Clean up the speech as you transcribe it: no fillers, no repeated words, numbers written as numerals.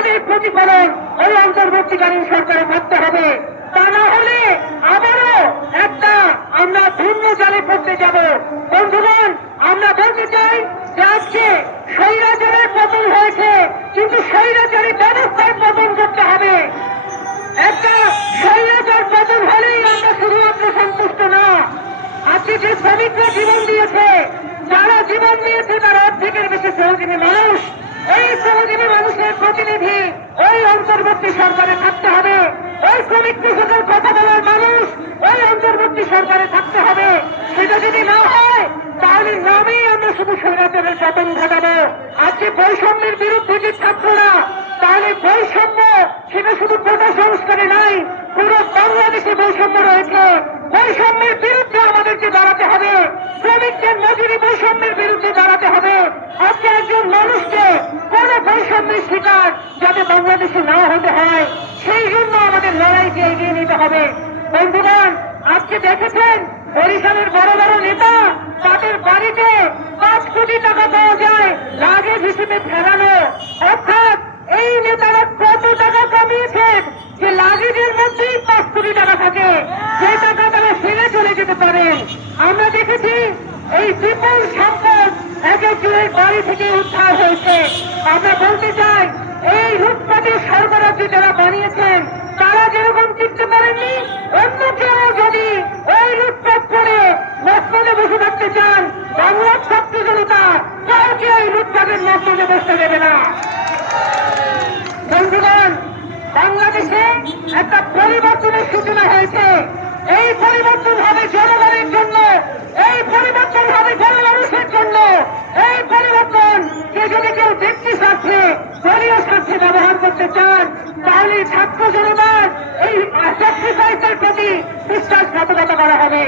তাদের প্রতিফলন ওই অন্তর্বর্তীকালীন সরকারে থাকতে হবে। তা না হলে আবারও একটা আমরা ভিন্ন জালে পড়তে যাব। বন্ধুগণ, আমরা বলতে চাই যে আজকে স্বৈরাচারের পতন হয়েছে, কিন্তু স্বৈরাচারী ব্যবস্থার পতন করতে হবে। একটা স্বৈরাচার পতন হলেই আমরা শুধুমাত্র সন্তুষ্ট না। আজকে যে শ্রমিকরা জীবন দিয়েছে, যারা জীবন দিয়েছে তার অর্ধেকের বেশি শ্রমজীবী মানুষ। এই শ্রমজীবী মানুষের প্রতিনিধি ওই অন্তর্বর্তী সরকারে থাকতে হবে। ওই শ্রমিক কৃষকের কথা বলার মানুষ ওই অন্তর্বর্তী সরকারে থাকতে হবে। সেটা যদি না হয় তাহলে নামেই আমরা শুধু স্বৈরাচারের পতন ঘটাবো। আজকে বৈষম্যের বিরুদ্ধে যে ছাত্ররা, তাহলে বৈষম্য সেটা শুধু কোটা সংস্কারে নাই, পুরো বাংলাদেশে বৈষম্য রয়েছে। বৈষম্যের বিরুদ্ধে আমাদেরকে দাঁড়াতে হবে। শ্রমিকদের মজুরি বৈষম্যের বিরুদ্ধে দাঁড়াতে হবে। আজকে একজন মানুষকে কোন বৈষম্যের শিকার যাতে বাংলাদেশে না হতে হয়, সেই জন্য আমাদের লড়াইকে এগিয়ে নিতে হবে। বন্ধুগণ, আজকে দেখেছেন বরিশালের বড় বড় নেতা, তাদের বাড়িতে 5 কোটি টাকা পাওয়া যায় লাগেজ হিসেবে ফেরানো। অর্থাৎ এই নেতারা কত টাকা কামিয়েছেন যে লাগেজের মধ্যেই 5 কোটি টাকা থাকে, যে টাকা তারা ফেলে চলে যেতে পারেন। আমরা দেখেছি এই বিপুল সম্পদ এক একজনের বাড়ি থেকে উদ্ধার হয়েছে। আমরা বলতে চাই, এই লুটপাটের সরবরাহ যারা বানিয়েছেন তারা যেরকম টিকতে পারেননি, অন্য কেউ যদি ওই লুটপাট করে মসনদে বসে থাকতে চান, বাংলার ছাত্র জনতা কাউকে এই লুটপাটের মসনদে বসতে দেবে না। বন্ধুগণ, বাংলাদেশে একটা পরিবর্তনের সূচনা হয়েছে। এই পরিবর্তন হবে জনগণের জন্য, এই পরিবর্তন হবে গণমানুষের জন্য। এই পরিবর্তন কে যদি কেউ ব্যক্তি স্বার্থে, দলীয় স্বার্থে ব্যবহার করতে চান, তাহলে ছাত্র জনতার এই স্যাক্রিফাইসের প্রতি বিশ্বাসঘাতকতা করা হবে।